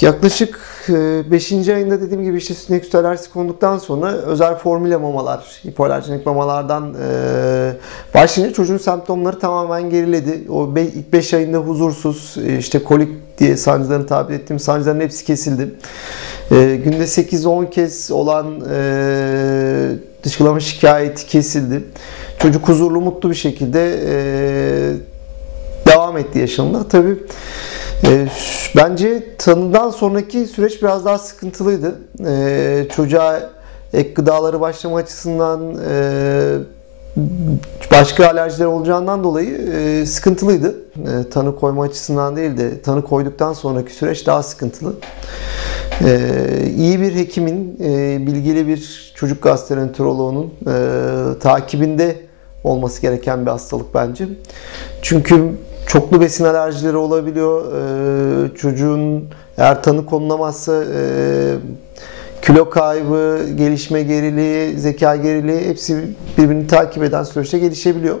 yaklaşık 5. ayında dediğim gibi işte sinek süt alerjisi konduktan sonra özel formüle mamalar, hipoalerjenik mamalardan e, başlayınca çocuğun semptomları tamamen geriledi. O ilk 5 ayında huzursuz, e, işte kolik diye sancılarını tabir ettiğim sancıların hepsi kesildi. E, günde 8-10 kez olan e, dışkılama şikayeti kesildi. Çocuk huzurlu, mutlu bir şekilde e, devam etti yaşamına. Tabii bence tanıdan sonraki süreç biraz daha sıkıntılıydı. E, çocuğa ek gıdaları başlama açısından e, başka alerjiler olacağından dolayı e, sıkıntılıydı. E, tanı koyma açısından değil de tanı koyduktan sonraki süreç daha sıkıntılı. E, iyi bir hekimin, e, bilgili bir çocuk gastroenteroloğunun e, takibinde olması gereken bir hastalık bence. Çünkü çoklu besin alerjileri olabiliyor. Ee, çocuğun eğer tanı konulamazsa e, kilo kaybı, gelişme geriliği, zeka geriliği hepsi birbirini takip eden süreçte gelişebiliyor.